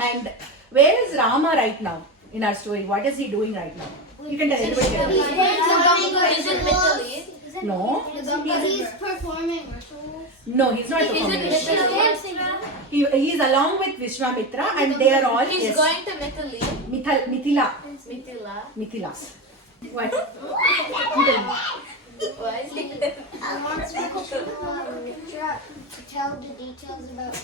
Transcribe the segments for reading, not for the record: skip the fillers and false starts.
And where is Rama right now in our story? What is he doing right now? You can tell anybody. He's in Italy. No. He's performing rituals. No, he's not performing. He is along with Vishwamitra and they are all. He's yes. going to Italy. Mithila. Mithila. What? Why is he I want to tell the details about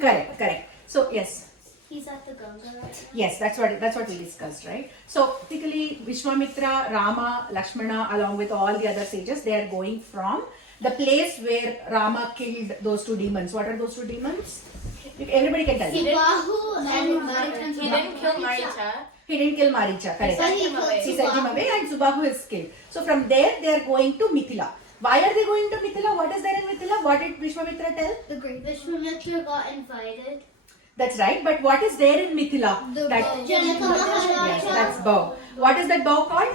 Ganga. Correct. So yes. He's at the Ganga right now. Yes, that's what we discussed, right? So typically Vishwamitra, Rama, Lakshmana along with all the other sages, they are going from the place where Rama killed those two demons. What are those two demons? Everybody can tell. Subahu and He didn't kill Maricha. He didn't kill Maricha, correct. He sent him away and Subahu is killed. So from there they are going to Mithila. Why are they going to Mithila? What is there in Mithila? What did Vishwamitra tell? the great Vishwamitra got invited. That's right, but what is there in Mithila? The That, bow. Janaka Maharaja. yes, that's bow. What is that bow called?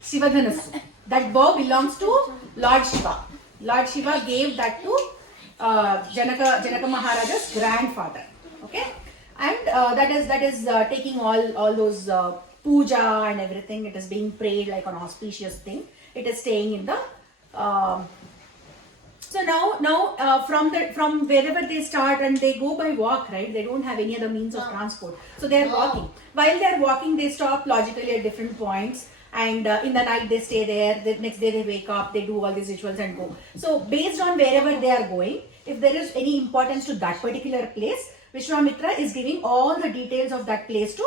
Shivadhanasu. That bow belongs to Lord Shiva. Lord Shiva gave that to Janaka Maharaja's grandfather. Okay, and that is taking all those puja and everything. It is being prayed like an auspicious thing. It is staying in the. So now from wherever they start and they go by walk, right? They don't have any other means of transport. So they are walking. While they are walking, they stop logically at different points. And in the night they stay there. The next day they wake up. They do all these rituals and go. So based on wherever they are going, if there is any importance to that particular place, Vishwamitra is giving all the details of that place to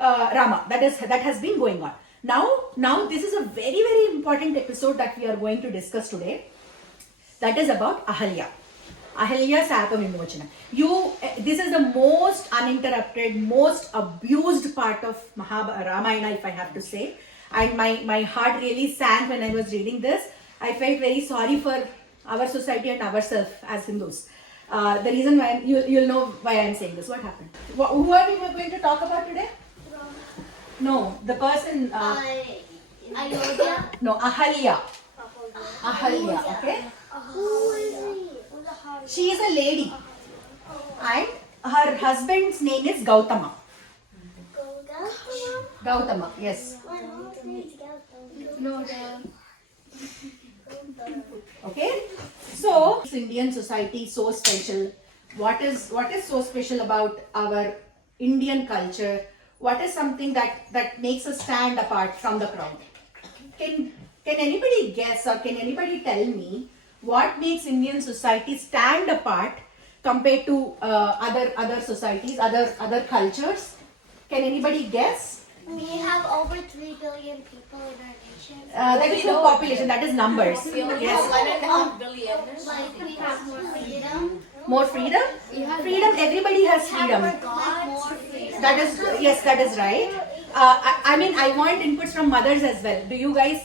Rama. That has been going on. Now this is a very, very important episode that we are going to discuss today. That is about Ahalya. Ahalya Sapa Vimochana. This is the most uninterrupted, most abused part of Ramayana, if I have to say. And my heart really sank when I was reading this. I felt very sorry for our society and ourselves as Hindus. The reason why, you'll know why I'm saying this. What happened? Who are we going to talk about today? No, the person. Ayodhya. No, Ahalya. Ahalya, okay? Who is he? She is a lady. And her husband's name is Gowthama. Gowthama, yes. No, Okay? So, Indian society is so special. What is so special about our Indian culture? What is something that makes us stand apart from the crowd? Can anybody guess or can anybody tell me what makes Indian society stand apart compared to other societies, other cultures? Can anybody guess? we have over 3 billion people in our nation. That is not population, that is numbers. Yes. 1.5 billion. Like we have more freedom. More freedom? Freedom, everybody has freedom. More freedom. That is right. I mean, I want inputs from mothers as well. Can you guys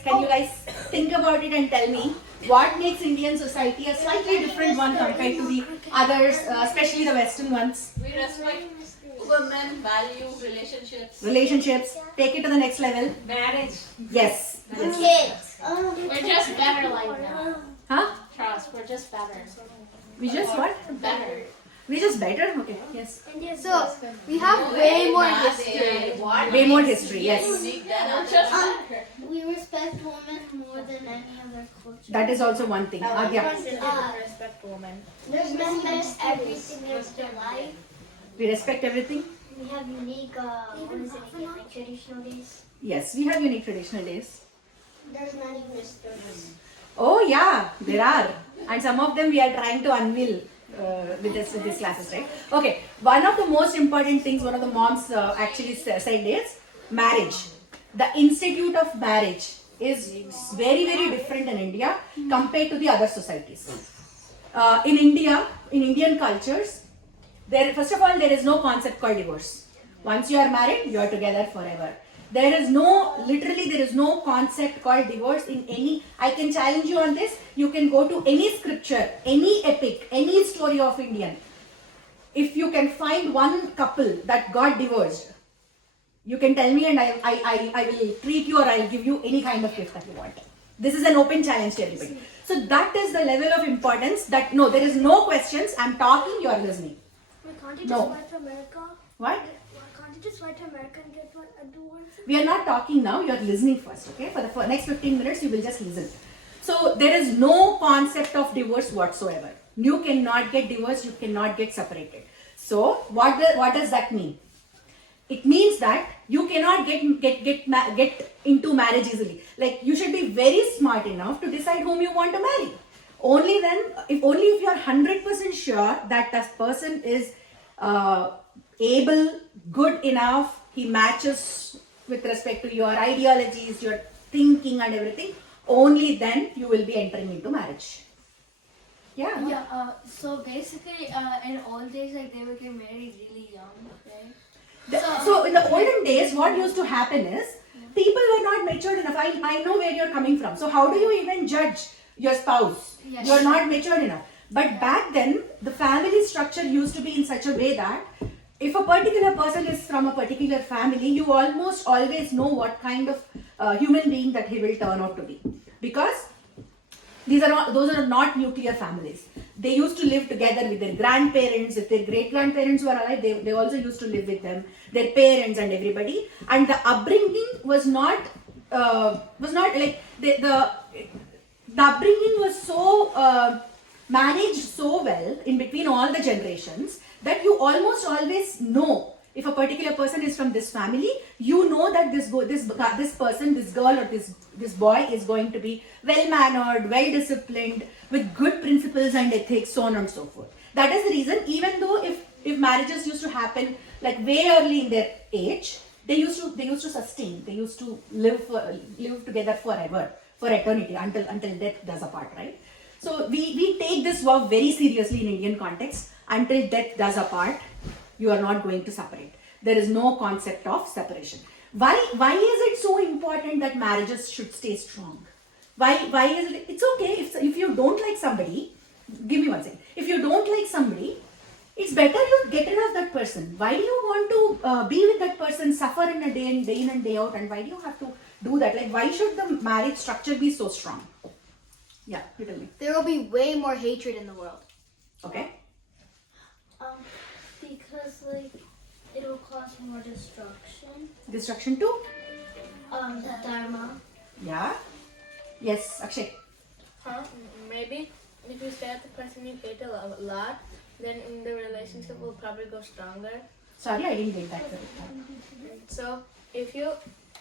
think about it and tell me what makes Indian society a slightly different one compared to the others, especially the Western ones? We respect women, value relationships. Relationships, take it to the next level. Marriage. Yes. Kids. We're just better like now. Huh? Trust, we're just better. We just what? Better. We just better? Okay, yes. So we have way more history. Way more history, yes. We respect women more than any other culture. That is also one thing. Adya. Respect women. There's respect everything in their life. We respect everything? We have unique, what is it again, like traditional days. Yes, we have unique traditional days. There's many mysteries. Oh yeah, there are. And some of them we are trying to unveil with these classes, right? Okay, one of the most important things one of the moms actually said is marriage. The institute of marriage is very, very different in India compared to the other societies. In Indian cultures, first of all, there is no concept called divorce. Once you are married, you are together forever. There is no concept called divorce in any. I can challenge you on this. You can go to any scripture, any epic, any story of Indian. If you can find one couple that got divorced, you can tell me and I will treat you or I'll give you any kind of gift that you want. This is an open challenge to everybody. So that is the level of importance that, no, there is no questions. I'm talking, you are listening. Can't you No. just fly to America? What? Can't you just fly to America and get one and do one? We are not talking now, you are listening first, okay? For the next 15 minutes, you will just listen. So, there is no concept of divorce whatsoever. You cannot get divorced, you cannot get separated. So, what does that mean? It means that you cannot get into marriage easily. Like, you should be very smart enough to decide whom you want to marry. Only then, if you are 100% sure that that person is able, good enough, he matches with respect to your ideologies, your thinking and everything, only then you will be entering into marriage. Yeah. Yeah, so basically, in old days, like they would get married really young, right? So in the olden days, what used to happen is people were not matured enough. I know where you're coming from. So how do you even judge your spouse? Yes. You're not matured enough. But back then, the family structure used to be in such a way that if a particular person is from a particular family, you almost always know what kind of human being that he will turn out to be. Because those are not nuclear families. They used to live together with their grandparents. If their great grandparents were alive, they also used to live with them, their parents and everybody. And the upbringing was not like the upbringing was so managed so well in between all the generations that you almost always know if a particular person is from this family, you know that this person, this girl or this boy is going to be well mannered, well disciplined, with good principles and ethics, so on and so forth. That is the reason, even though if marriages used to happen like way early in their age, they used to sustain, they used to live together forever, for eternity, until death does apart, right? So we take this vow very seriously in Indian context. Until death does apart, you are not going to separate. There is no concept of separation. Why is it so important that marriages should stay strong? Why is it? It's okay if you don't like somebody. Give me one second. If you don't like somebody, it's better you get rid of that person. Why do you want to be with that person, suffer in a day in and day out, and why do you have to do that? Like, why should the marriage structure be so strong? Yeah, you tell me. There will be way more hatred in the world. Okay. Because like it will cause more destruction. Destruction too? The dharma. Yeah. Yes, Akshay. Maybe if you stay with the person you hate a lot, then the relationship will probably go stronger. Sorry, I didn't get that. So if you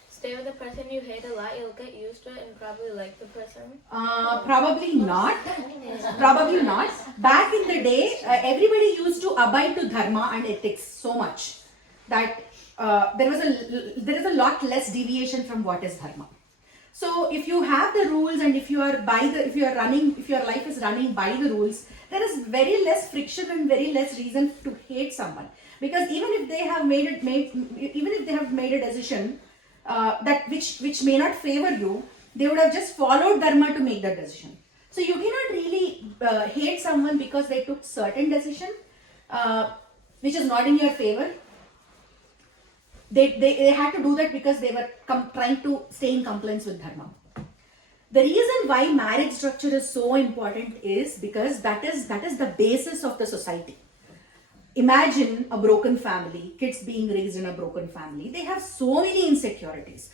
stay with the person you hate a lot, you'll get used to it and probably like the person. Probably not. Probably not. Back in the day, everybody used to abide to dharma and ethics so much that there is a lot less deviation from what is dharma. So if you have the rules and if your life is running by the rules, there is very less friction and very less reason to hate someone. Because even if they have made a decision that which may not favor you, they would have just followed dharma to make that decision. So you cannot really hate someone because they took certain decision which is not in your favor. They had to do that because they were trying to stay in compliance with dharma. The reason why marriage structure is so important is because that is the basis of the society. Imagine a broken family, kids being raised in a broken family. They have so many insecurities.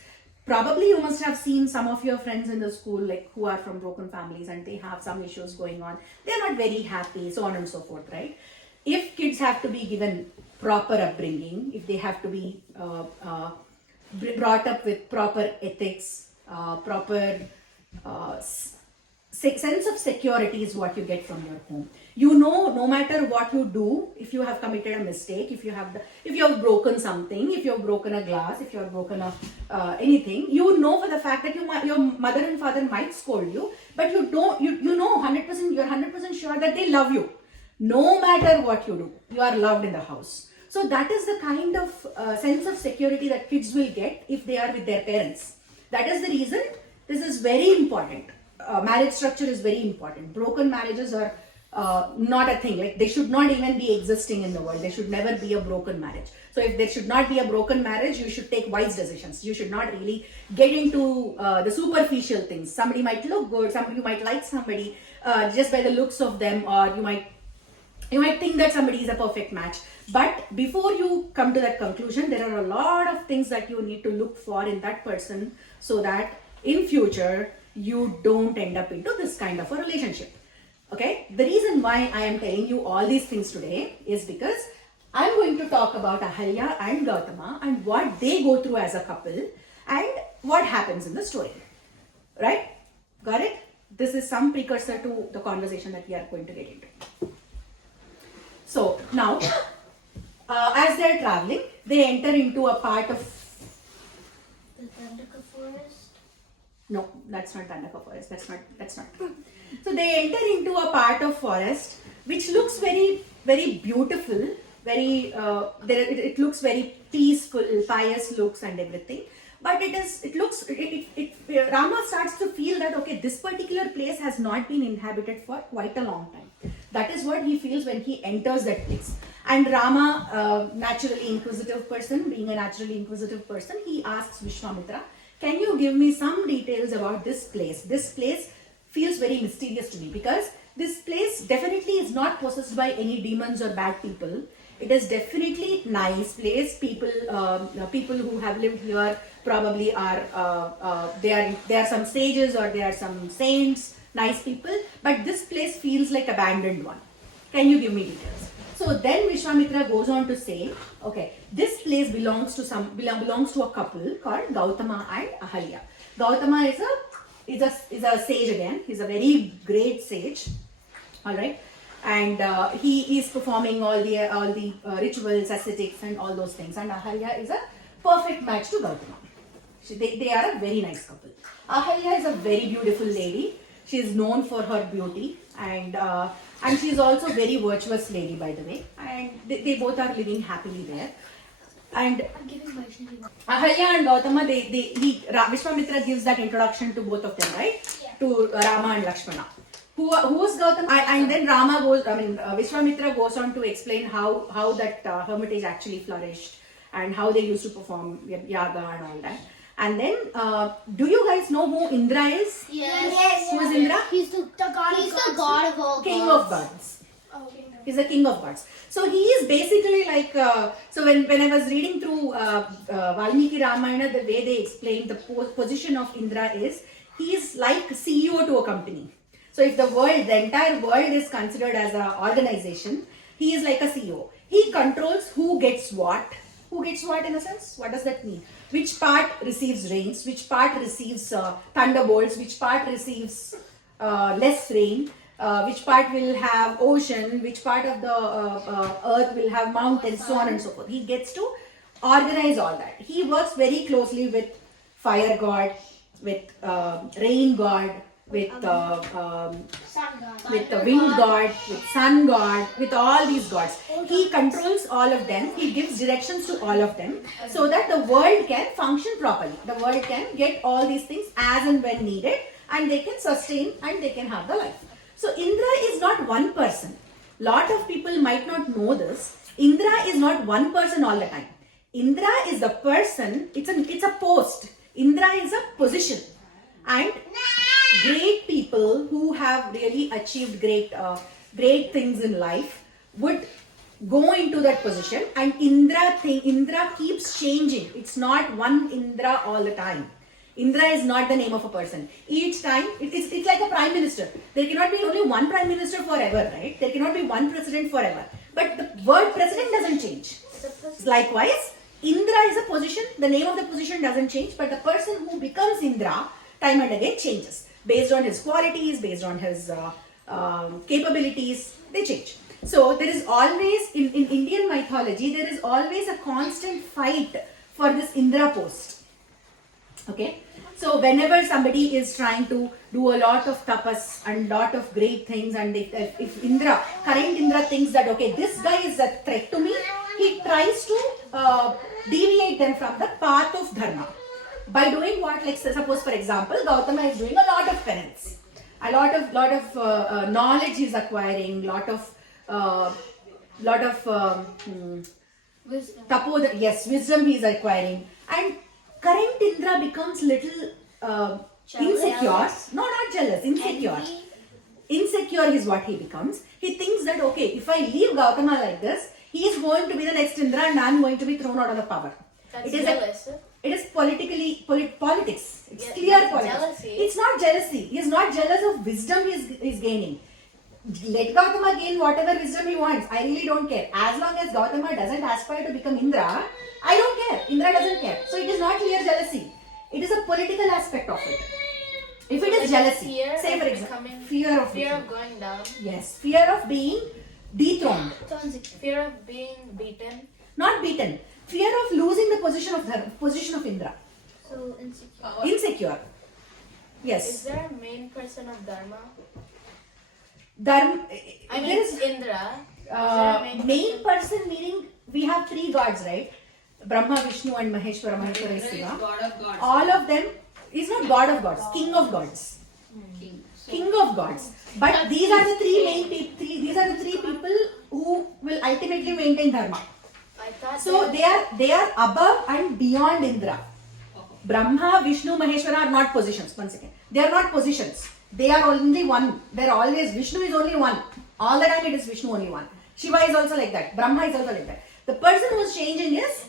Probably you must have seen some of your friends in the school like who are from broken families and they have some issues going on. They're not very happy, so on and so forth, right? If kids have to be given proper upbringing, if they have to be brought up with proper ethics, proper sense of security is what you get from your home. You know, no matter what you do, if you have committed a mistake, if you have broken something, if you have broken a glass, if you have broken anything, you know for the fact that your mother and father might scold you, but you know 100%, you're 100% sure that they love you. No matter what you do, you are loved in the house. So that is the kind of sense of security that kids will get if they are with their parents. That is the reason this is very important. Marriage structure is very important. Broken marriages are not a thing. Like, they should not even be existing in the world. There should never be a broken marriage. So if there should not be a broken marriage, you should take wise decisions. You should not really get into the superficial things. Somebody might look good, somebody might like somebody just by the looks of them, or you might You might think that somebody is a perfect match, but before you come to that conclusion, there are a lot of things that you need to look for in that person so that in future you don't end up into this kind of a relationship. Okay, the reason why I am telling you all these things today is because I'm going to talk about Ahalya and Gowthama and what they go through as a couple and what happens in the story. Right? Got it? This is some precursor to the conversation that we are going to get into. So now, as they are traveling, they enter into a part of. The Dandaka forest. No, that's not Dandaka forest. That's not. So they enter into a part of forest which looks very, very beautiful. Very, it looks very peaceful, pious looks and everything. But Rama starts to feel that, okay, this particular place has not been inhabited for quite a long time. That is what he feels when he enters that place. And Rama, naturally inquisitive person, being a naturally inquisitive person, he asks Vishwamitra, can you give me some details about this place? This place feels very mysterious to me because this place definitely is not possessed by any demons or bad people. It is definitely nice place. People who have lived here probably are they are some sages or they are some saints, nice people. But this place feels like abandoned one. Can you give me details? So then Vishwamitra goes on to say, okay, this place belongs to a couple called Gowthama and Ahalya. Gowthama is a sage again. He's a very great sage. All right. And he is performing all the rituals, ascetics and all those things. And Ahalya is a perfect match to Gowthama. They are a very nice couple. Ahalya is a very beautiful lady. She is known for her beauty and she is also a very virtuous lady, by the way. And they both are living happily there. And Ahalya and Gowthama, Vishwamitra gives that introduction to both of them, right? Yeah. To Rama and Lakshmana. Who is Gowthama? And then Vishwamitra goes on to explain how that hermitage actually flourished and how they used to perform yaga and all that. And then, do you guys know who Indra is? Yes. Who is Indra? He's the god of all King gods. of gods. Oh, okay. No. He's the king of gods. So he is basically like, so when I was reading through Valmiki Ramayana, the way they explain the position of Indra is, he is like CEO to a company. So if the entire world is considered as an organization, he is like a CEO. He controls who gets what. Who gets what in a sense? What does that mean? Which part receives rains, which part receives thunderbolts, which part receives less rain, which part will have ocean, which part of the earth will have mountains, so on and so forth. He gets to organize all that. He works very closely with fire god, with rain god, with the wind god, with sun god, with all these gods. He controls all of them. He gives directions to all of them so that the world can function properly. The world can get all these things as and when needed and they can sustain and they can have the life. So Indra is not one person. Lot of people might not know this. Indra is not one person all the time. Indra is the person, it's a post. Indra is a position. And great people who have really achieved great things in life would go into that position, and Indra keeps changing. It's not one Indra all the time. Indra is not the name of a person. Each time, it's like a prime minister. There cannot be only one prime minister forever, right? There cannot be one president forever. But the word president doesn't change. Likewise, Indra is a position. The name of the position doesn't change, but the person who becomes Indra time and again changes. Based on his qualities, based on his capabilities, they change. So there is always, in Indian mythology, there is always a constant fight for this Indra post. Okay? So whenever somebody is trying to do a lot of tapas and lot of great things, and if current Indra thinks that, okay, this guy is a threat to me, he tries to deviate them from the path of dharma. By doing what? Like suppose for example, Gowthama is doing a lot of penance, a lot of knowledge he is acquiring, lot of wisdom he is acquiring, and current Indra becomes little insecure. No, not jealous, insecure. insecure is what he becomes. He thinks that, okay, if I leave Gowthama like this, he is going to be the next Indra and I am going to be thrown out of the power. That's It is jealous. it is politics. It's Yeah, clear it's politics. jealousy. It's not jealousy. He is not jealous of wisdom he is gaining. Let Gowthama gain whatever wisdom he wants. I really don't care. As long as Gowthama doesn't aspire to become Indra, I don't care. Indra doesn't care. So it is not clear jealousy. It is a political aspect of it. If it is jealousy, fear say of for example, becoming- fear of Fear of going down. yes, fear of being dethroned, Fear of being beaten. not beaten. Fear of losing the position of Indra. So insecure. Insecure. Is Yes. there a main person of Dharma? Dharma. I mean, there is Indra. Is there a main person meaning we have three gods, right? Brahma, Vishnu, and Maheshwara. Maheshwara is Indra is Shiva. God of gods. All of them is not god of gods, king of gods. King. So, King of gods. But these are the three main people. These are the three people who will ultimately maintain dharma. I thought So they are above and beyond Indra. Brahma, Vishnu, Maheshwara are not positions. One second. They are not positions. They are only one. They are always Vishnu is only one. All the time it is Vishnu only one. Shiva is also like that. Brahma is also like that. The person who is changing is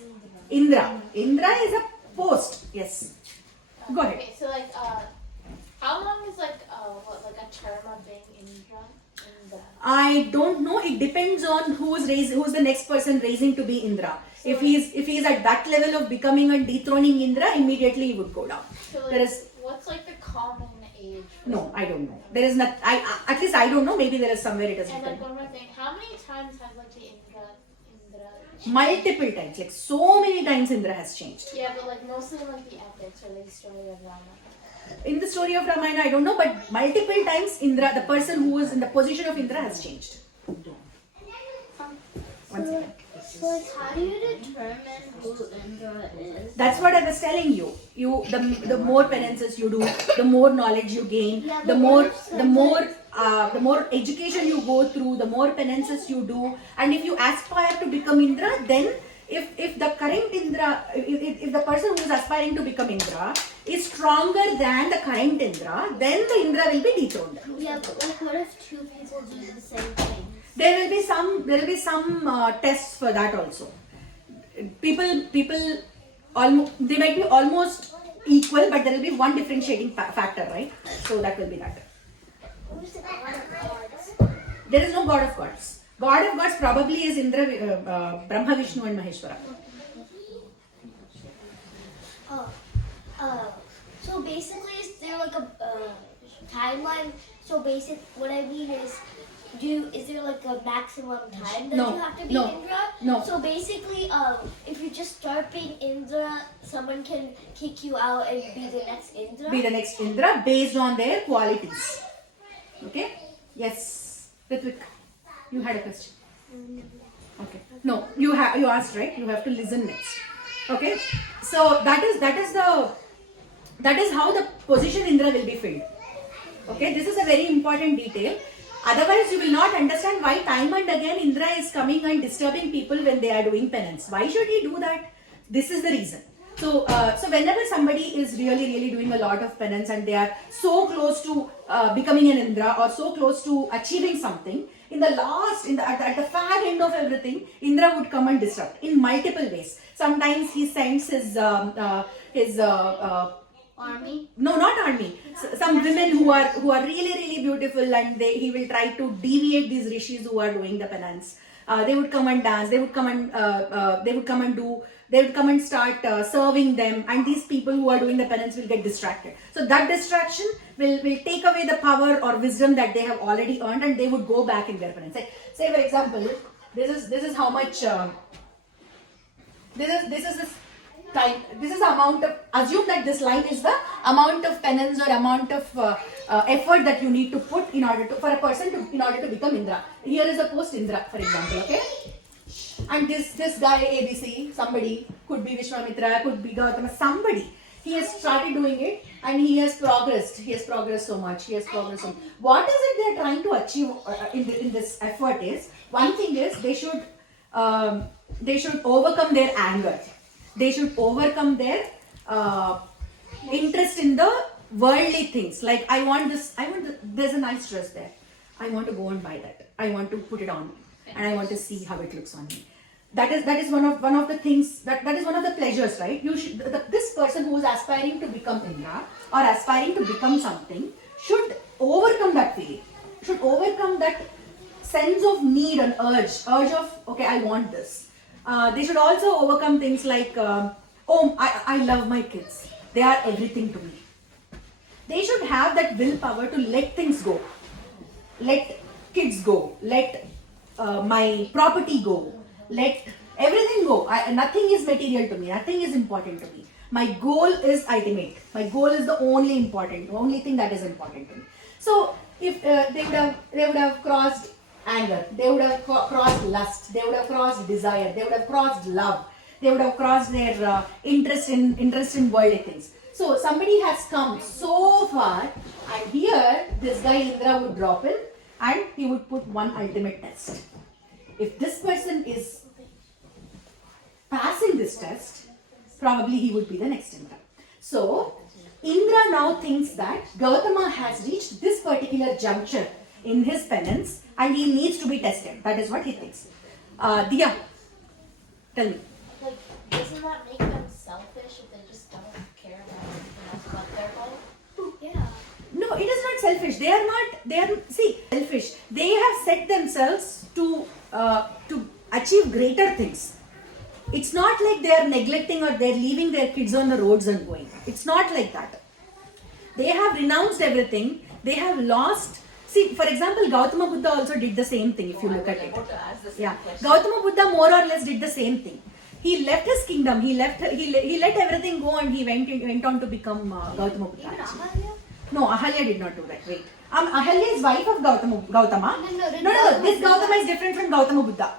Indra. Indra is a post. Yes. Go ahead. Okay, so like, how long is like a term of being Indra? I don't know. It depends on who's the next person raising to be Indra. If he is at that level of becoming and dethroning Indra, immediately he would go down. So like, There is what's like the common age? no, I don't know. There is not. At least I don't know. Maybe there is somewhere it is And written. like one more thing, how many times has like the Indra? Multiple times, like so many times, Indra has changed. Yeah, but like mostly in like the epics or like the story of Rama. In the story of Ramayana, I don't know, but multiple times Indra, the person who is in the position of Indra, has changed. One second. So like, how do you determine who Indra is? That's what I was telling you. The more penances you do, the more knowledge you gain, Yeah, the but more education you go through, the more penances you do, and if you aspire to become Indra, then if the current Indra, if the person who is aspiring to become Indra is stronger than the current Indra, then the Indra will be dethroned. Yeah, but like, what if two people do the same thing? There will be some tests for that also. People they might be almost equal, but there will be one differentiating factor, right? So that will be that. Who's the god of gods? There is no god of gods. God of gods probably is Indra, Brahma, Vishnu, and Maheshwara. So basically, is there like a timeline? So what I mean is, is there like a maximum time that No, you have to be no, Indra? no. So basically, if you just start being Indra, someone can kick you out and be the next Indra. Be the next Indra based on their qualities. Okay? Yes. Ritvik, you had a question. Okay. No, you asked, right? You have to listen next. Okay? So that is how the position Indra will be filled. Okay? This is a very important detail. Otherwise, you will not understand why time and again Indra is coming and disturbing people when they are doing penance. Why should he do that? This is the reason. So whenever somebody is really doing a lot of penance and they are so close to becoming an Indra or so close to achieving something, at the fag end of everything, Indra would come and disrupt in multiple ways. Sometimes he sends his Army? no, not army. Some women who are really beautiful, and he will try to deviate these rishis who are doing the penance. They would come and dance. They would come and start serving them, and these people who are doing the penance will get distracted. So that distraction will take away the power or wisdom that they have already earned, and they would go back in their penance. Say for example, this is how much. This is time. This is the amount of. Assume that this line is the amount of penance or amount of effort that you need to put in order to become Indra. Here is a post Indra, for example. Okay. And this guy ABC, somebody, could be Vishwamitra, could be Gowthama, somebody. He has started doing it and he has progressed. He has progressed so much. What is it they are trying to achieve in this effort is, one thing is they should overcome their anger. They should overcome their interest in the worldly things. Like there's a nice dress there. I want to go and buy that. I want to put it on me, and I want to see how it looks on me. That is one of the things that is one of the pleasures, right? You should this person who is aspiring to become Indra or aspiring to become something should overcome that feeling. Should overcome that sense of need and urge of okay, I want this. They should also overcome things like I love my kids. They are everything to me. They should have that willpower to let things go. Let kids go. Let my property go. Let everything go. Nothing is material to me. Nothing is important to me. My goal is ultimate. My goal is the only thing that is important to me. So if they would have crossed anger, they would have crossed lust, they would have crossed desire, they would have crossed love, they would have crossed their interest in worldly things. So somebody has come so far, and here this guy Indra would drop in and he would put one ultimate test. If this person is passing this test, probably he would be the next Indra. So Indra now thinks that Gowthama has reached this particular juncture in his penance and he needs to be tested. That is what he thinks. Diya, tell me. Like, doesn't that make them selfish if they just don't care about anything else but their goal? Yeah. No, it is not selfish. They are selfish. They have set themselves to achieve greater things. It's not like they are neglecting or they are leaving their kids on the roads and going. It's not like that. They have renounced everything. They have lost. See, for example, Gowthama Buddha also did the same thing if you look at it. Yeah, Gowthama Buddha more or less did the same thing. He left his kingdom. He let everything go and he went on to become Gowthama Buddha. Even Ahalya? No, Ahalya did not do that. Wait. Ahalya is wife of Gowthama. No. This Gowthama is different from Gowthama Buddha.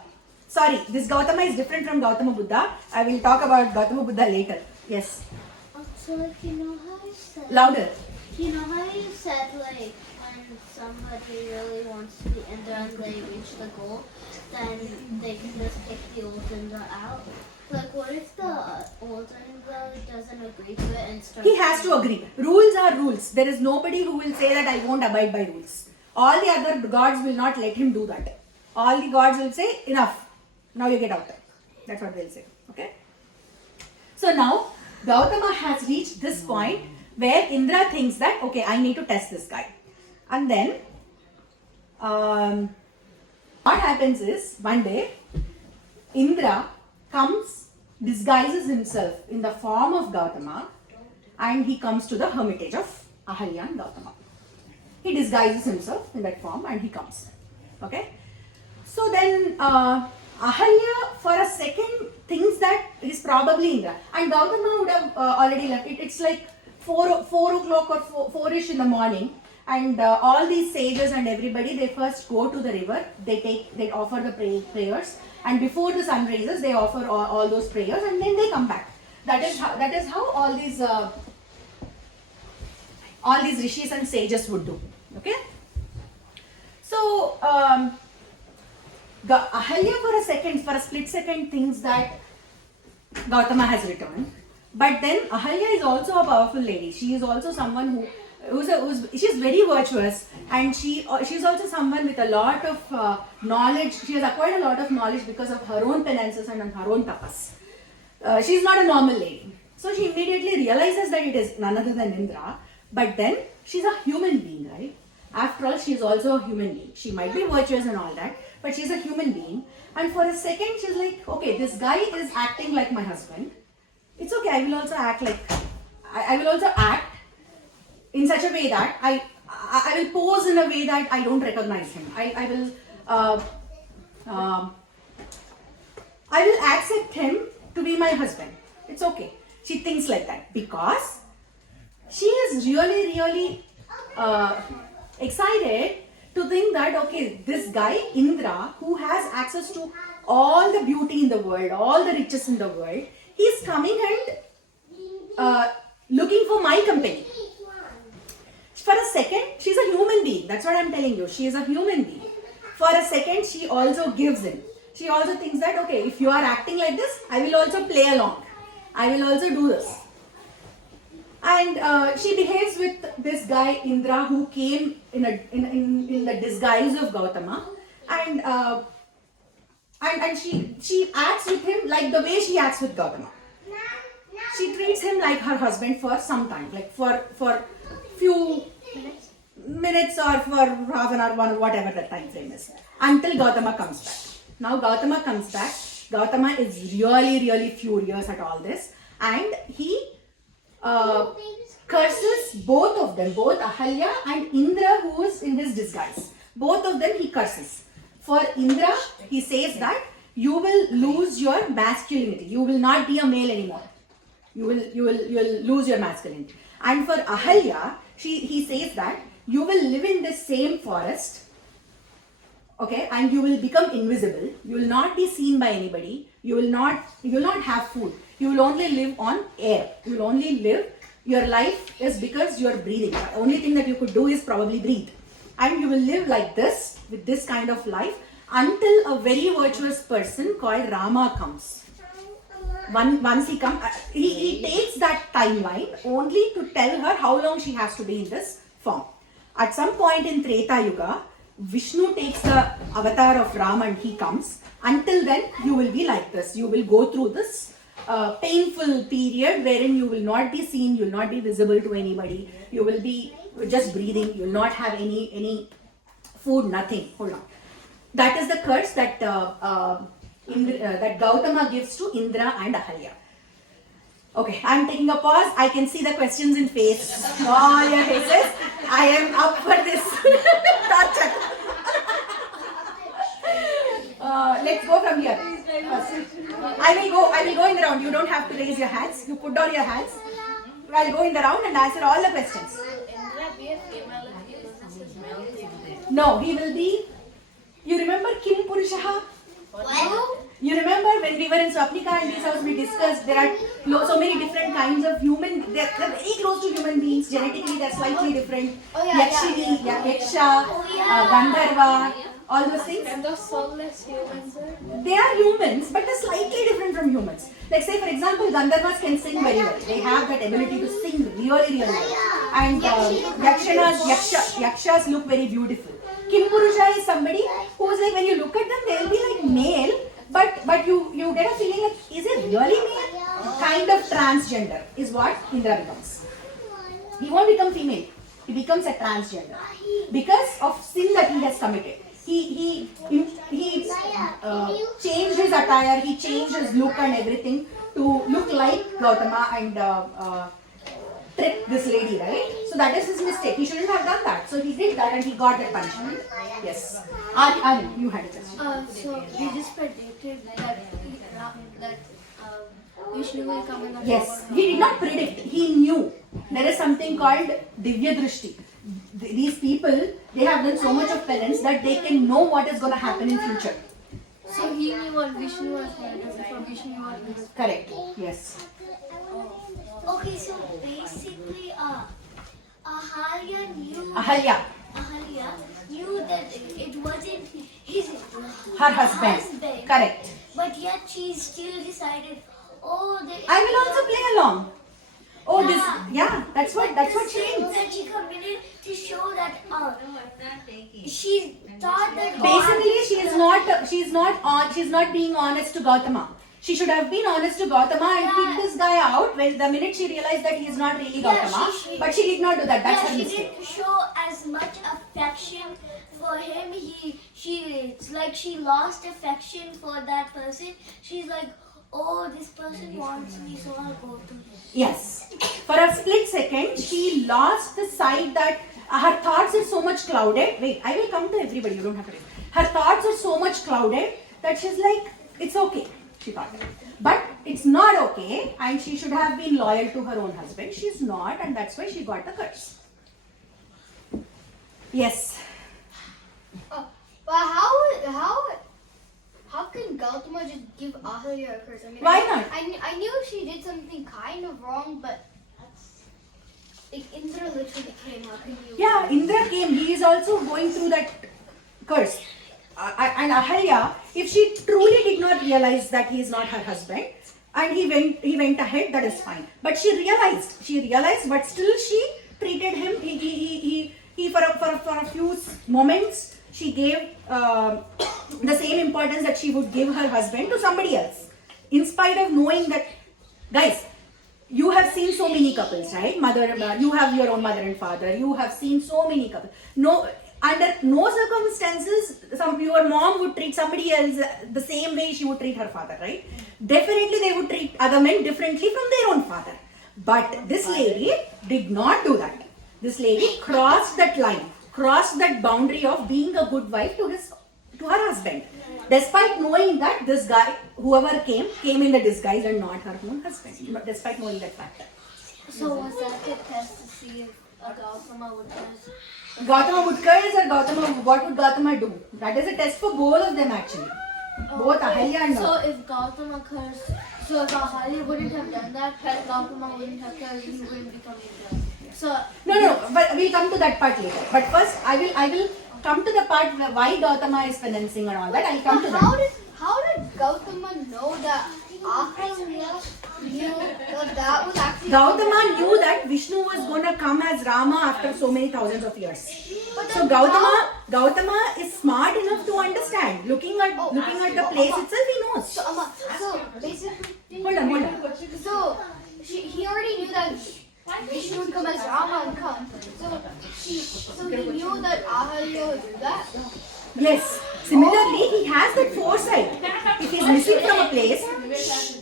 Sorry, this Gowthama is different from Gowthama Buddha. I will talk about Gowthama Buddha later. Yes. So like you know how you said. Louder. You know how you said like when somebody really wants to be Indra and they reach the goal, then they can just kick the old Indra out. Like what if the old Indra doesn't agree to it and starts? He has to agree. Rules are rules. There is nobody who will say that I won't abide by rules. All the other gods will not let him do that. All the gods will say enough. Now you get out. That's what they'll say. Okay. So now Gowthama has reached this point where Indra thinks that okay, I need to test this guy. And then what happens is one day Indra comes, disguises himself in the form of Gowthama and he comes to the hermitage of Ahalya and Gowthama. He disguises himself in that form and he comes. Okay. So then Ahalya for a second thinks that it is probably Indra and Gowthama would have already left it. It's like 4 o'clock or 4-ish in the morning. And all these sages and everybody, they first go to the river, they offer the prayers, and before the sun rises, they offer all those prayers, and then they come back. That is how all these rishis and sages would do. Okay. So Ahalya for a split second thinks that Gowthama has returned, but then Ahalya is also a powerful lady. She is also someone she's very virtuous, and she's also someone with a lot of knowledge. She has acquired a lot of knowledge because of her own penances and her own tapas. She's not a normal lady. So she immediately realizes that it is none other than Indra, but then she's a human being, right? After all, she is also a human being. She might be virtuous and all that, but she's a human being. And for a second, she's like, okay, this guy is acting like my husband. It's okay, I will also act like, I will also act in such a way that I will pose in a way that I don't recognize him. I will accept him to be my husband. It's okay. She thinks like that because she is really excited to think that okay, this guy Indra, who has access to all the beauty in the world, all the riches in the world, he's coming and looking for my company. For a second, she's a human being. That's what I'm telling you. She is a human being. For a second, she also gives in. She also thinks that, okay, if you are acting like this, I will also play along. I will also do this. And she behaves with this guy Indra, who came in the disguise of Gowthama, and she acts with him like the way she acts with Gowthama. She treats him like her husband for some time, like for few minutes or for half an hour, whatever the time frame is, until Gowthama comes back. Now Gowthama comes back. Gowthama is really furious at all this, and he curses both of them, both Ahalya and Indra, who is in his disguise. Both of them he curses. For Indra, he says that you will lose your masculinity. You will not be a male anymore. You will lose your masculinity. And for Ahalya, he says that you will live in the same forest, okay, and you will become invisible. You will not be seen by anybody. You will not have food. You will only live on air. You will only live. Your life is because you are breathing. The only thing that you could do is probably breathe, and you will live like this with this kind of life until a very virtuous person called Rama comes. Once he comes, he takes that timeline only to tell her how long she has to be in this form. At some point in Treta Yuga, Vishnu takes the avatar of Rama and he comes. Until then, you will be like this. You will go through this painful period wherein you will not be seen, you will not be visible to anybody. You will be just breathing. You will not have any food, nothing. Hold on. That is the curse that that Gowthama gives to Indra and Ahalya. Okay, I am taking a pause. I can see the questions in face. All your faces. I am up for this torture. Let's go from here. I will go in the round. You don't have to raise your hands. You put down your hands. I'll go in the round and answer all the questions. Indra be a female and he is his male. No, he will be. You remember Kim Purushaha? What? You remember when we were in Swapnika Auntie's house, we discussed there are so many different kinds of human, they're very close to human beings, genetically they're slightly different. Yakshini, Yaksha, Gandharva, all those things. And those soulless humans are? They are humans, but they're slightly different from humans. Like say for example, Gandharvas can sing very well. They have that ability to sing really well. And Yakshas look very beautiful. Kim Purusha is somebody who's like, when you look at them, they'll be like male, but you get a feeling like, is it really male? Kind of transgender is what Indra becomes. He won't become female. He becomes a transgender because of sin that he has committed. He changed his attire, he changed his look and everything to look like Gowthama and trick this lady, right? So that is his mistake. He shouldn't have done that. So he did that and he got that punishment. Yes. Ari, you had a question. So he just predicted that Vishnu will come in the Yes. form. He did not predict. He knew. There is something called Divya Drishti. These people, they have done so much of penance that they can know what is going to happen in future. So he knew what Vishnu was going to do before Vishnu was going to do. Correct. Yes. Okay, so basically, Ahalya knew Ahalya, knew that it wasn't his her husband. Correct. but yet she still decided, oh, I will also play along. Oh, that's what she means. that she committed to show that she thought that Basically, she's not being honest to Gowthama. She should have been honest to Gowthama and kick this guy out when the minute she realized that he is not really Gowthama. But she did not do that. That's her she mistake. didn't show as much affection for him. It's like she lost affection for that person. She's like, oh, this person wants me, so I'll go to him. Yes. For a split second, she lost the sight that her thoughts are so much clouded. Wait, I will come to everybody. You don't have to read. Her thoughts are so much clouded that she's like, it's okay, she thought. But it's not okay, and she should have been loyal to her own husband. She's not, and that's why she got the curse. Yes. But how can Gowthama just give Ahalya a curse? I mean, Why not? I knew she did something kind of wrong, but like Indra literally came. How can you? Yeah, Indra came. He is also going through that curse. And Ahalya, if she truly did not realize that he is not her husband, and he went ahead. That is fine. But she realized, but still she treated him. He for a few moments she gave the same importance that she would give her husband to somebody else, in spite of knowing that, guys. You have seen so many couples, right? You have your own mother and father. You have seen so many couples. No, under no circumstances, your mom would treat somebody else the same way she would treat her father, right? Definitely, they would treat other men differently from their own father. But this lady did not do that. This lady crossed that line, crossed that boundary of being a good wife to her husband, despite knowing that this guy, whoever came in the disguise and not her own husband, despite knowing that fact. So was that the test to see if Gowthama would curse? Gowthama would curse or Gowthama, what would Gowthama do? That is a test for both of them actually. Both Ahalya and So Gowthama. if Gowthama cursed, so if Ahalya wouldn't have done that, Gowthama wouldn't have cursed, he wouldn't become Indra. So No, but we'll come to that part later. But first, I will come to the part where why Gowthama is financing and all that. I'll come to that. how did Gowthama know that Ahalya knew that was actually Gowthama knew that Vishnu was going to come as Rama after so many thousands of years. So Gowthama is smart enough to understand. Looking at the place itself, he knows. So basically, Hold on. so he already knew that Vishnu would come as Rama and come. So he knew that Ahalya would do that. Yes. Similarly, he has that foresight. If he's missing from a place,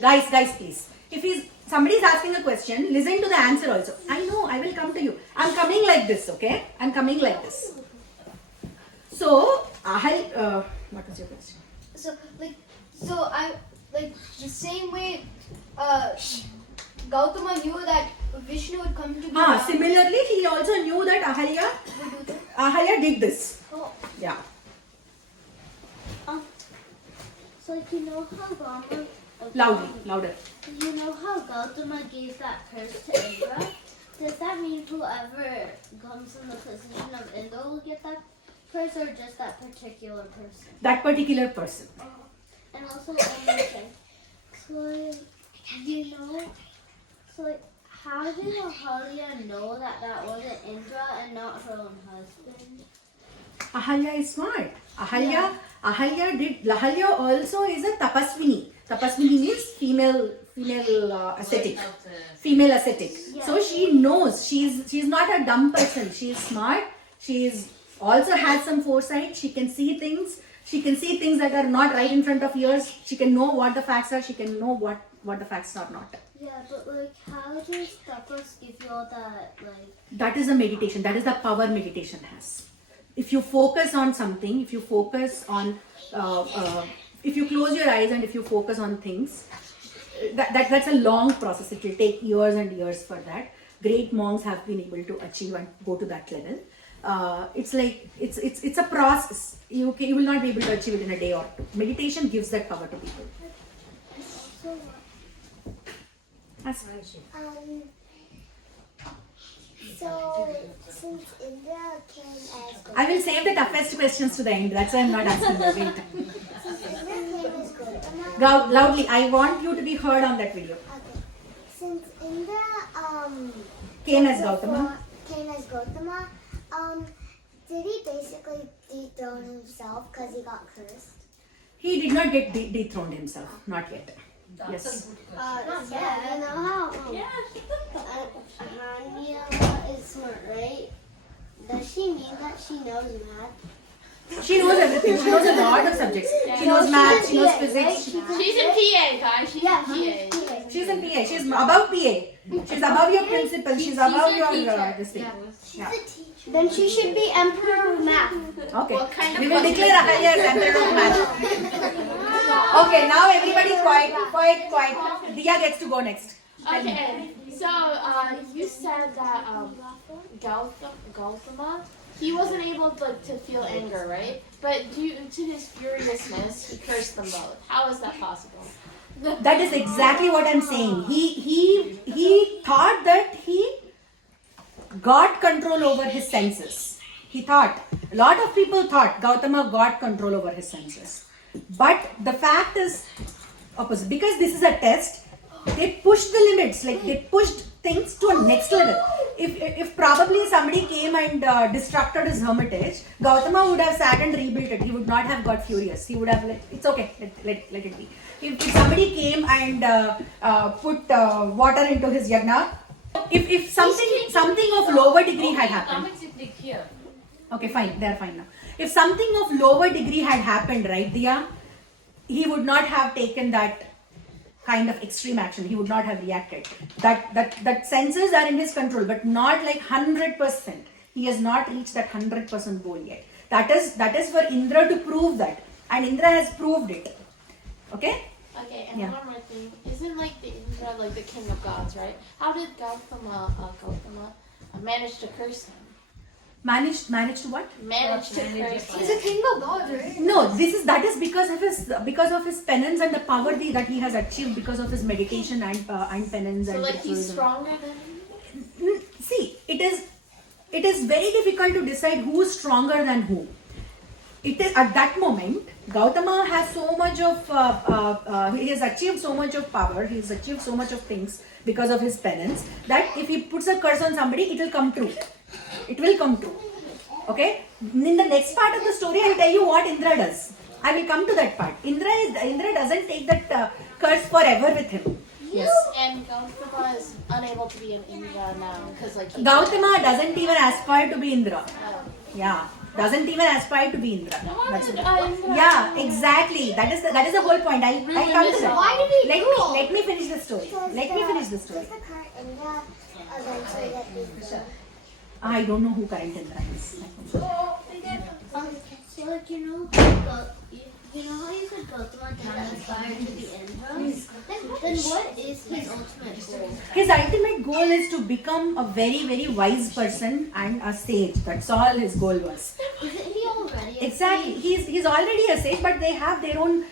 guys, please. If somebody is asking a question, listen to the answer also. I know, I will come to you. I'm coming like this, okay? I'm coming like this. So, what was your question? So I like the same way Gowthama knew that Vishnu would come to be Rama. Similarly, he also knew that Ahalya did this. Oh. Yeah. So you know how Rama... Louder. You know how Gowthama gave that curse to Indra? Does that mean whoever comes in the position of Indra will get that curse, or just that particular person? That particular person. And also, so you know, so how did Ahalya know that wasn't Indra and not her own husband? Ahalya is smart. Ahalya also is a tapaswini. Tapaswini means female ascetic. Female ascetic. Yeah. So she knows. She's not a dumb person. She is smart. She's also has some foresight. She can see things. She can see things that are not right in front of ears. She can know what the facts are. She can know what the facts are not. Yeah, but like, how does tapas give you all that, like... That is a meditation. That is the power meditation has. If you focus on something, if you focus on, if you close your eyes and if you focus on things, that's a long process. It will take years and years for that. Great monks have been able to achieve and go to that level. It's like it's a process. You will not be able to achieve it in a day or two. Meditation gives that power to people. Ask. So, since Indra came as... I will save the toughest questions to the end. That's why I'm not asking you. Wait. Since Indra came as Gowthama... Loudly. I want you to be heard on that video. Okay. Since Indra Came as Gowthama. Did he basically dethrone himself because he got cursed? He did not get dethroned himself. Not yet. Yes. Yeah, you know how Ahalya is smart, right? Does she mean that she knows math? She knows everything. She knows a lot of subjects. She knows math, she knows physics. She's in PA, guys. She's in PA. She's in PA. She's above PA. She's above your principal. She's above your this thing. Yeah. Then she should be Emperor of Math. Okay. What kind of We will declare Ahalya as Emperor of Math. Okay, now everybody's quiet. Dia gets to go next. Okay, so you said that Gowthama, he wasn't able to feel anger, right? But due to his furiousness, he cursed them both. How is that possible? That is exactly what I'm saying. He thought that he got control over his senses. A lot of people thought Gowthama got control over his senses. But the fact is opposite. Because this is a test, they pushed the limits, like they pushed things to a next level. If probably somebody came and destructed his hermitage, Gowthama would have sat and rebuilt it. He would not have got furious. He would have like, it's okay, let it be. If somebody came and put water into his yagna, if something of lower degree had happened. Okay, fine, they are fine now. If something of lower degree had happened, right, Diya, he would not have taken that kind of extreme action. He would not have reacted. That senses are in his control, but not like 100%. He has not reached that 100% goal yet. That is for Indra to prove that, and Indra has proved it. Okay. Okay, and Yeah. one more thing. Isn't like the Indra like the king of gods, right? How did Gowthama manage to curse him? Managed to what? Manage to curse He's a him. king of gods, right? No, that is because of his penance and the power that he has achieved because of his meditation and penance So and like he's ritualism. stronger than him? See, it is very difficult to decide who is stronger than who. It is at that moment, Gowthama has so much of, he has achieved so much of power, he has achieved so much of things because of his penance, that if he puts a curse on somebody, it will come true. It will come true. Okay? In the next part of the story, I will tell you what Indra does. I will come to that part. Indra doesn't take that curse forever with him. Yes. And Gowthama is unable to be an Indra now because like he Gowthama doesn't even aspire to be Indra. Oh. Yeah. Doesn't even aspire to be Indra. That's it. Indra. Yeah, exactly. That is the whole point. I'll come to that. Why did he Let me finish the story. Let me finish the story. Does the current Indra eventually get beaten? I don't know who current Indra is. So like you know how you said Gowthama didn't aspire to be Indra? Then what is his ultimate goal? His ultimate goal is to become a very, very wise person and a sage. That's all his goal was. Isn't he already? Exactly. He's already a sage, but they have their own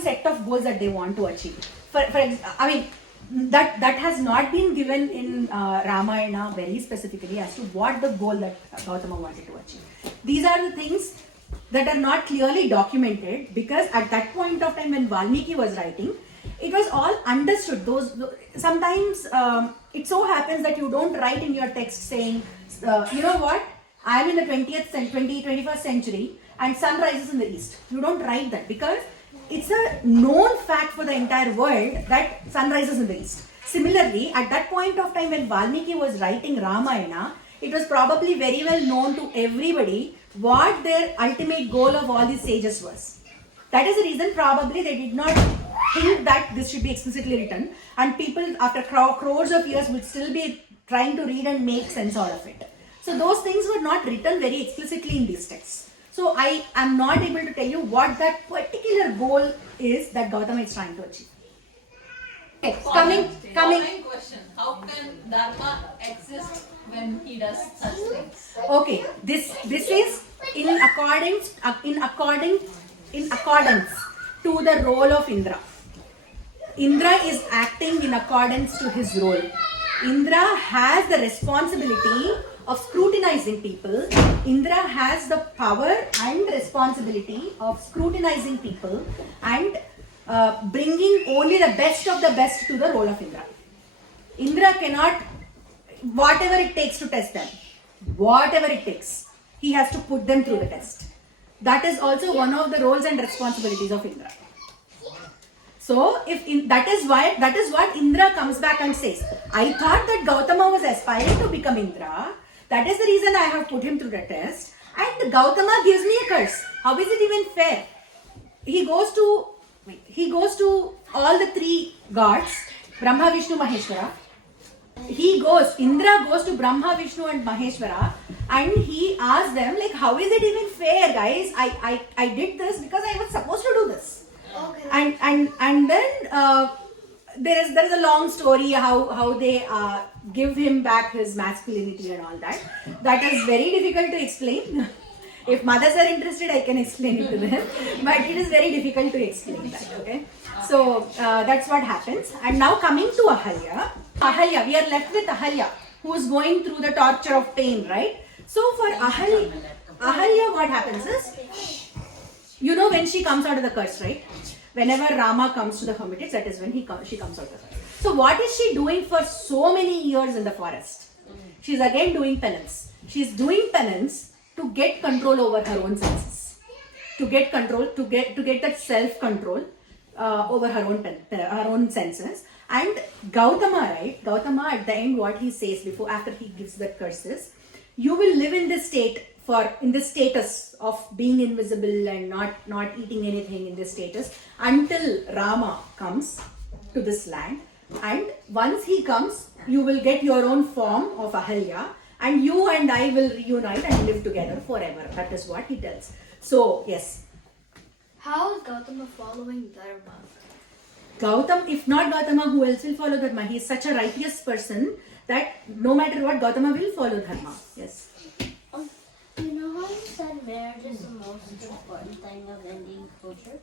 set of goals that they want to achieve. That has not been given in Ramayana very specifically as to what the goal that Gowthama wanted to achieve. These are the things that are not clearly documented, because at that point of time when Valmiki was writing, it was all understood. Sometimes it so happens that you don't write in your text saying, you know what, I am in the 21st century and sun rises in the east. You don't write that because it's a known fact for the entire world that sun rises in the east. Similarly, at that point of time when Valmiki was writing Ramayana, it was probably very well known to everybody what their ultimate goal of all these sages was. That is the reason probably they did not think that this should be explicitly written, and people after crores of years would still be trying to read and make sense out of it. So those things were not written very explicitly in these texts. So I am not able to tell you what that particular goal is that Gowthama is trying to achieve. Okay, coming. Question: how can Dharma exist when he does such things? Okay, this is in accordance to the role of Indra. Indra is acting in accordance to his role. Indra has the responsibility of scrutinizing people. Indra has the power and responsibility of scrutinizing people and bringing only the best of the best to the role of Indra. Indra cannot, whatever it takes to test them, whatever it takes, he has to put them through the test. That is also one of the roles and responsibilities of Indra. So, that is what Indra comes back and says. I thought that Gowthama was aspiring to become Indra. That is the reason I have put him through the test. And Gowthama gives me a curse. How is it even fair? He goes to all the three gods, Brahma, Vishnu, Maheshwara. Indra goes to Brahma, Vishnu and Maheshwara, and he asks them, like, how is it even fair, guys? I did this because I was supposed to do this. Okay. And then there is a long story how they give him back his masculinity and all that. That is very difficult to explain. If mothers are interested, I can explain it to them. But it is very difficult to explain that. Okay. So that's what happens. And now coming to Ahalya. Ahalya, we are left with Ahalya, who is going through the torture of pain, right? So for Ahalya, what happens is, you know when she comes out of the curse, right? whenever Rama comes to the hermitage, that is when she comes out of it. So what is she doing for so many years in the forest? She's again doing penance. She's doing penance to get control over her own senses, to get that self-control over her own senses. And Gowthama, right? Gowthama at the end, what he says after he gives the curses, you will live in this status of being invisible and not eating anything in this status until Rama comes to this land. And once he comes, you will get your own form of Ahalya, and you and I will reunite and live together forever. That is what he tells. So, yes. How is Gowthama following Dharma? Gautam, if not Gautama, who else will follow Dharma? He is such a righteous person that no matter what, Gautama will follow Dharma. Yes. You know how you said marriage is the most important thing of Indian culture?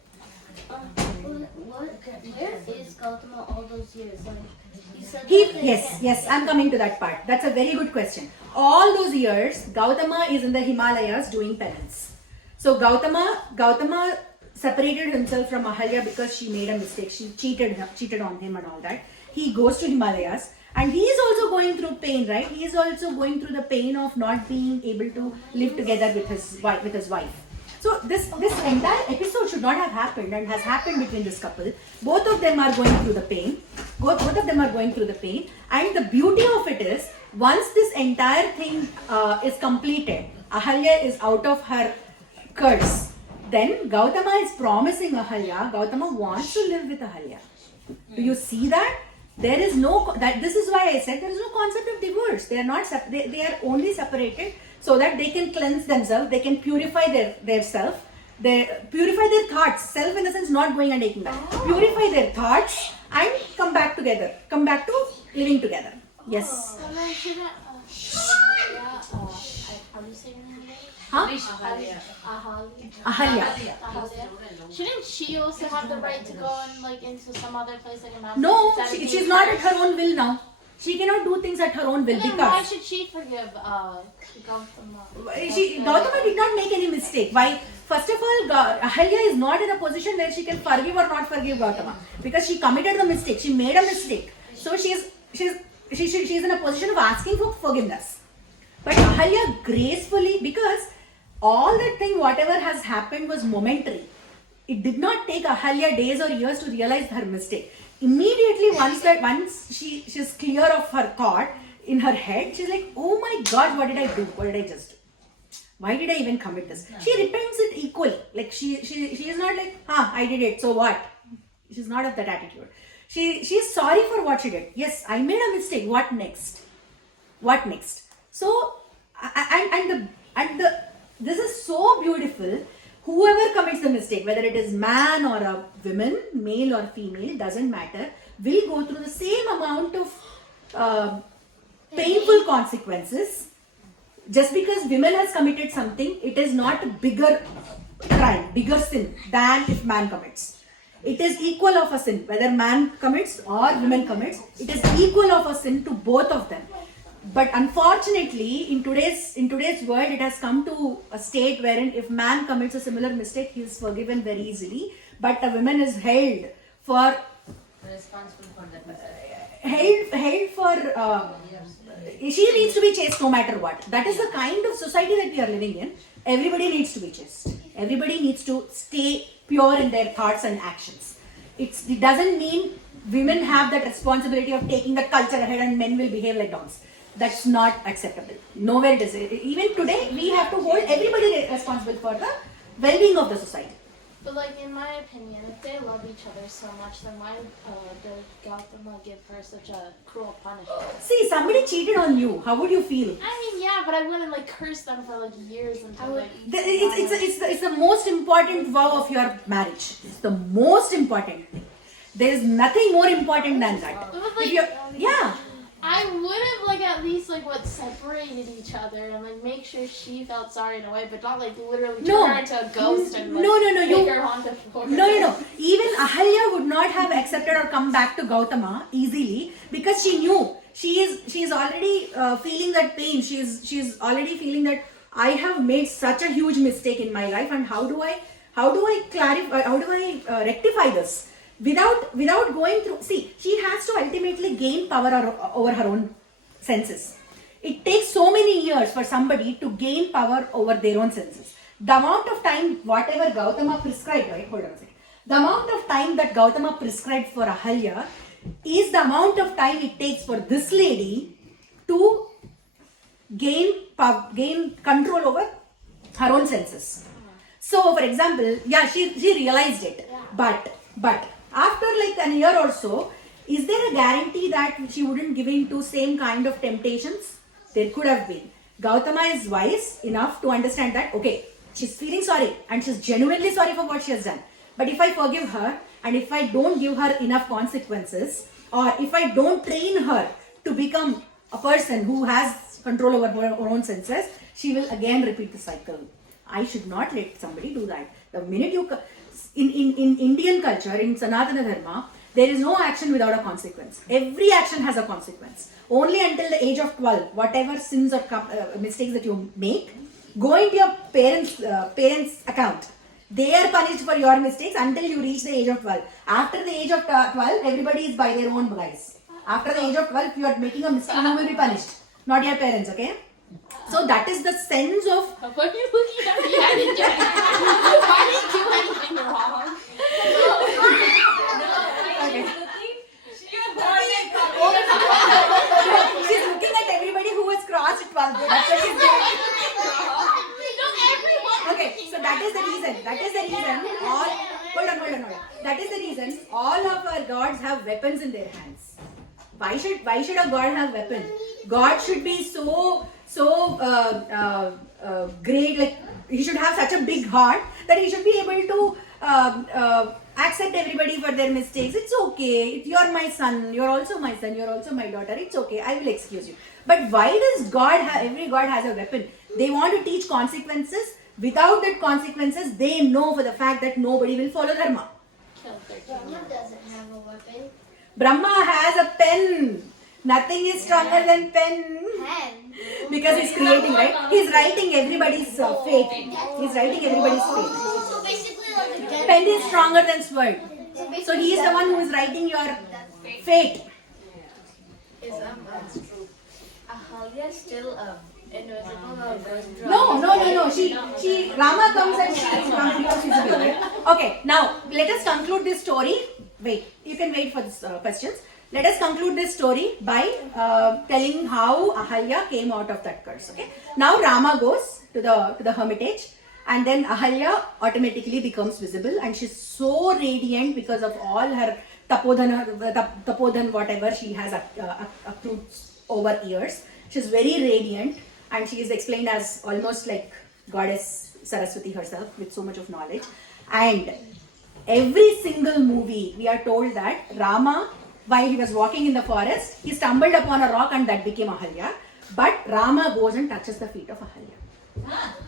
Where is Gautama all those years? Like, you said Yes, I'm coming to that part. That's a very good question. All those years, Gautama is in the Himalayas doing penance. So Gautama separated himself from Ahalya because she made a mistake. She cheated on him and all that. He goes to Himalayas and he is also going through pain, right? He is also going through the pain of not being able to live together with his wife. So this entire episode should not have happened and has happened between this couple. Both of them are going through the pain. Both of them are going through the pain. And the beauty of it is, once this entire thing is completed, Ahalya is out of her curse. Then Gowthama is promising Ahalya, Gowthama wants to live with Ahalya. Do you see that? There is this is why I said there is no concept of divorce. They are not, they are only separated so that they can cleanse themselves, they can purify their self, purify their thoughts, self in the sense not going and taking back. Purify their thoughts and come back together, come back to living together. Yes. And then shouldn't how do you say her name? Huh? Ahalya. Ahalya. Shouldn't she also have the right to go and into some other place like a mountain? No, she's not at her own will now. She cannot do things at her own will Then why because should she forgive Gowthama? Gautama did not make any mistake. Why? First of all, Ahalya is not in a position where she can forgive or not forgive Gautama because she committed the mistake. She made a mistake. So she's in a position of asking for forgiveness. But Ahalya gracefully, because all that thing, whatever has happened was momentary. It did not take Ahalya days or years to realize her mistake. Immediately, once she's clear of her thought in her head, she's like, oh my God, what did I do? What did I just do? Why did I even commit this? She repents it equally. Like she is not like, I did it, so what? She's not of that attitude. She's sorry for what she did. Yes, I made a mistake. What next? What next? So, this is so beautiful. Whoever commits the mistake, whether it is man or a woman, male or female, doesn't matter, will go through the same amount of painful consequences. Just because women has committed something, it is not a bigger crime, bigger sin than if man commits. It is equal of a sin, whether man commits or women commits. It is equal of a sin to both of them. But unfortunately, in today's world, it has come to a state wherein if man commits a similar mistake, he is forgiven very easily. But a woman is held for responsible for that. Held for. She needs to be chased no matter what. That is the kind of society that we are living in. Everybody needs to be chased. Everybody needs to stay pure in their thoughts and actions. It doesn't mean women have that responsibility of taking the culture ahead and men will behave like dogs. That's not acceptable. Nowhere does it. Even today, we have to hold everybody responsible for the well-being of the society. But in my opinion, if they love each other so much, then why did Gowthama give her such a cruel punishment? See, somebody cheated on you. How would you feel? I mean, yeah, but I wouldn't curse them for years until It's the most important vow of your marriage. It's the most important thing. There is nothing more important than that. But I would have at least separated each other and make sure she felt sorry in a way, but not literally turn her into a ghost and make her haunt the floor. No. Even Ahalya would not have accepted or come back to Gowthama easily because she knew she is already feeling that pain. She's already feeling that I have made such a huge mistake in my life, and how do How do I clarify? How do I rectify this without going through? See, she has to ultimately gain power over her own senses. It takes so many years for somebody to gain power over their own senses. The amount of time, whatever Gowthama prescribed, right? Hold on a second. The amount of time that Gowthama prescribed for Ahalya is the amount of time it takes for this lady to gain control over her own senses. So, for example, yeah, she realized it, but after like a year or so, is there a guarantee that she wouldn't give in to same kind of temptations? There could have been. Gowthama is wise enough to understand that, okay, she's feeling sorry and she's genuinely sorry for what she has done. But if I forgive her and if I don't give her enough consequences, or if I don't train her to become a person who has control over her own senses, she will again repeat the cycle. I should not let somebody do that. The minute you, in Indian culture, in Sanatana Dharma, there is no action without a consequence. Every action has a consequence. Only until the age of 12, whatever sins or mistakes that you make, go into your parents' account. They are punished for your mistakes until you reach the age of 12. After the age of 12, everybody is by their own guys. After the age of 12, if you are making a mistake, you will be punished. Not your parents, okay? So that is the sense of... What are you looking at me? I didn't do anything wrong. She's looking at everybody who has crossed 12. That's what she's doing. Okay, so that is the reason. Hold on. That is the reason all of our gods have weapons in their hands. Why should a god have weapons? God should be so great. Like he should have such a big heart that he should be able to accept everybody for their mistakes. It's okay. If you are my son, you're also my son. You're also my daughter. It's okay. I will excuse you. But why does God have? Every god has a weapon. They want to teach consequences. Without that consequences, they know for the fact that nobody will follow dharma. Brahma doesn't have a weapon. Brahma has a pen. Nothing is stronger than pen. Because he's creating, right? He's writing everybody's fate. He's writing everybody's fate. So basically, like a dead Pen is stronger than sword. So he is the one who is writing your fate. Is Ahalya still invisible or goes dry? No. She Rama comes and she becomes visible, right? Okay, now let us conclude this story. Wait, you can wait for this questions. Let us conclude this story by telling how Ahalya came out of that curse. Okay. Now Rama goes to the hermitage, and then Ahalya automatically becomes visible, and she's so radiant because of all her tapodhan whatever she has accrued over years. She's very radiant, and she is explained as almost like goddess Saraswati herself with so much of knowledge. And every single movie we are told that Rama, while he was walking in the forest, he stumbled upon a rock and that became Ahalya. But Rama goes and touches the feet of Ahalya.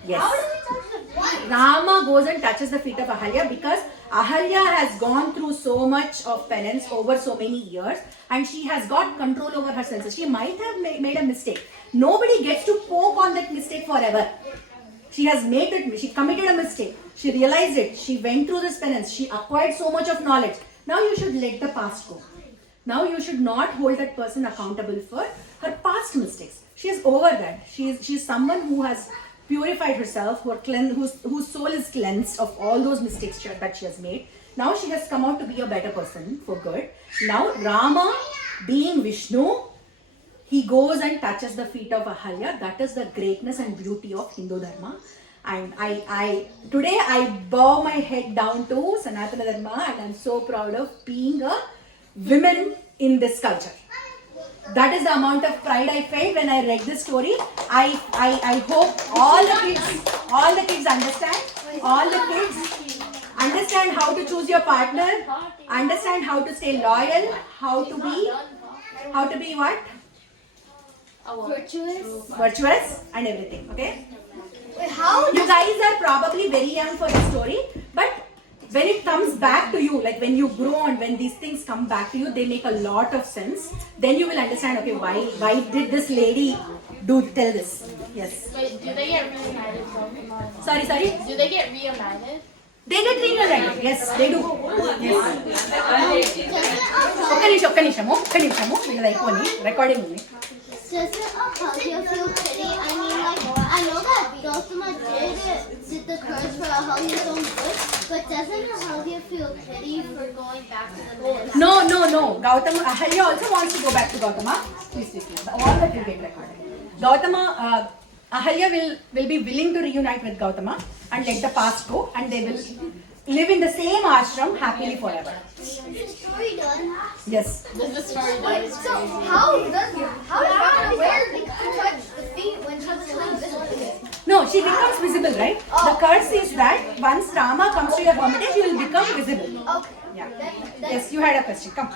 Yes. How does he touch the feet? Rama goes and touches the feet of Ahalya because Ahalya has gone through so much of penance over so many years, and she has got control over her senses. She might have made a mistake. Nobody gets to poke on that mistake forever. She has made it. She committed a mistake. She realized it. She went through this penance. She acquired so much of knowledge. Now you should let the past go. Now you should not hold that person accountable for her past mistakes. She is over that. She is someone who has purified herself, whose soul is cleansed of all those mistakes that she has made. Now she has come out to be a better person for good. Now Rama, being Vishnu, he goes and touches the feet of Ahalya. That is the greatness and beauty of Hindu Dharma. And today I bow my head down to Sanatana Dharma, and I'm so proud of being a woman in this culture. That is the amount of pride I felt when I read this story. I hope all the kids understand. All the kids understand how to choose your partner, understand how to stay loyal, how to be what? Virtuous and everything. Okay? You guys are probably very young for the story, but when it comes back to you, like when you grow and when these things come back to you, they make a lot of sense. Then you will understand, okay, why did this lady tell this? Yes. Wait, do they get reunited? Sorry. Do they get reunited? They get reunited. Yes, they do. Yes. ఒక్క నిమిషము వీళ్ళది అయిపోయి recording ఉంది. Doesn't Ahalya feel pity? I mean, like, I know that Gowthama did the curse for Ahalya's own good, but doesn't Ahalya feel pity for going back to the man? No. Gowthama, Ahalya also wants to go back to Gowthama. Please. All that will get recorded. Gowthama, Ahalya will be willing to reunite with Gowthama and let the past go, and they will live in the same ashram happily forever. Is the story done? Yes. This is the story that is So how does Rama wear to touch the feet when she becomes visible? No, she becomes visible, right? The curse is that once Rama comes to your hermitage, you will become visible. Okay. Yeah. Yes, you had a question. Come.